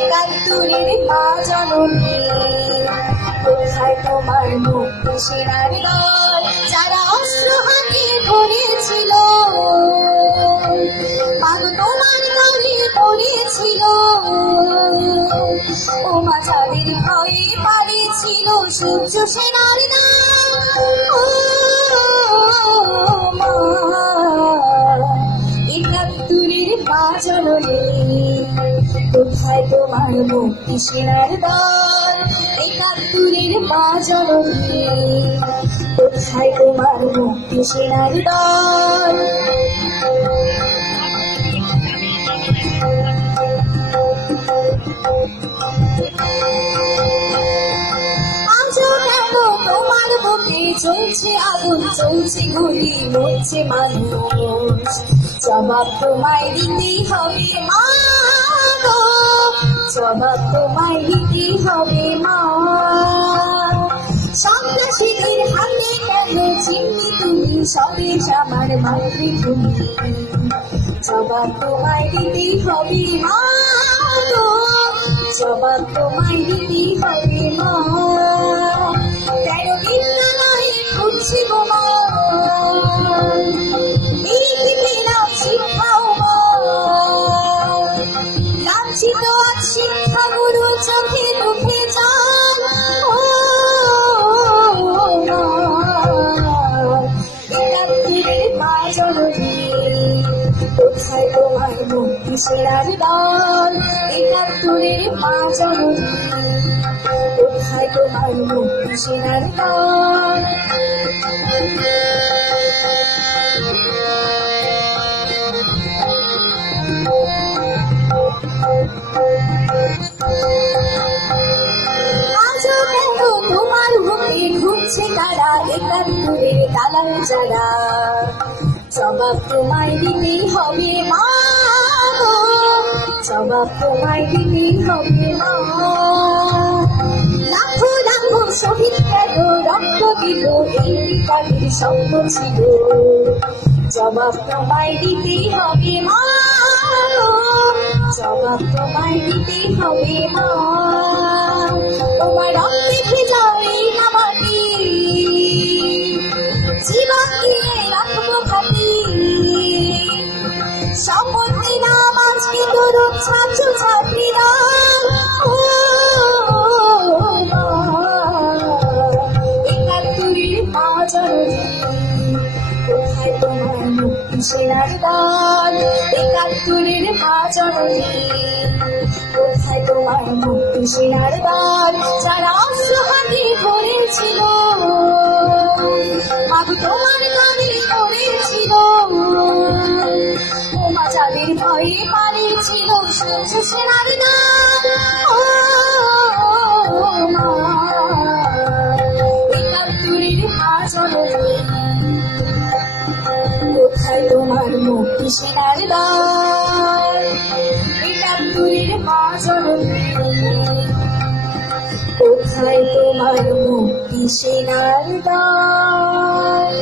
একাত্তরের মা জননী, কোথায় তোমার মুক্তি সেনার দল যারা অস্ত্র হাতে ধরেছিল, মাগো তোমার দলে পড়েছিল, ও মা যাদের ভয়ে পালিয়েছিল সূর্য সেনার দল। ও মা একাত্তরের মা জননী, কোথায় তোমার মুক্তি সেনার দল, একাত্তরের মা জননী, কোথায় তোমার মুক্তি সেনার দল। আজও কেন তোমার বুকে চলছে আগুন, চলছে গুলি, মরছে মানুষ, জবাব তোমায় দিতেই হবে মা গো, জবাব তোমায় দিতেই হবে মা। সন্ত্রাসীদের হাতে কেন চিনবে তুমি স্বদেশ আমার মাতৃভূমি, জবাব তোমায় দিতেই হবে মা গো, জবাব তোমায় দিতেই হবে মা। কেন বিদ্যালয়ে খুঁজছি গো মা, শিক্ষাও মা, লাঞ্ছিত শিক্ষাগুরু চোখে মুখে যান। একাত্তরের মা জননী, কোথায় তোমার মুক্তি সেনার দল, একাত্তরের মা জননী, কোথায় তোমার মুক্তি সেনার দল। আজও কেন তোমার বুকে ঘুরছে তারা, একাত্তরের দালাল যারা, জবাব তোমায় দিতেই হবে মা গো, জবাব তোমায় দিতেই হবে মা। লাখো লাখো শহীদ কেন রক্ত দিল, এই বিপদের স্বপ্ন ছিল, জবাব তোমায় দিতেই হবে মা গো, জবাব তোমায় দিতেই হবে মা। তোমার রক্তে ভেজা এই মাটি, জীবন দিয়ে রাখবো খাটি, শপথ নিলাম আজকে তরুণ ছাত্র ছাত্রীরা। একাত্তরের মা জননী, কোথায় তোমার মুক্তি সেনার দল, একাত্তরের মা জননী, কোথায় তোমার মুক্তি সেনার দল যারা অস্ত্র হাতে ধরেছিল, মাগো তোমার দলে পড়েছিল, ও মা যাদের ভয়ে পালিয়েছিল সূর্য সেনার দল। ও মা একাত্তরের মা জননী, কোথায় তোমার মুক্তি সেনার দল, একাত্তরের মা জননী, কোথায় তোমার মুক্তি সেনার দল।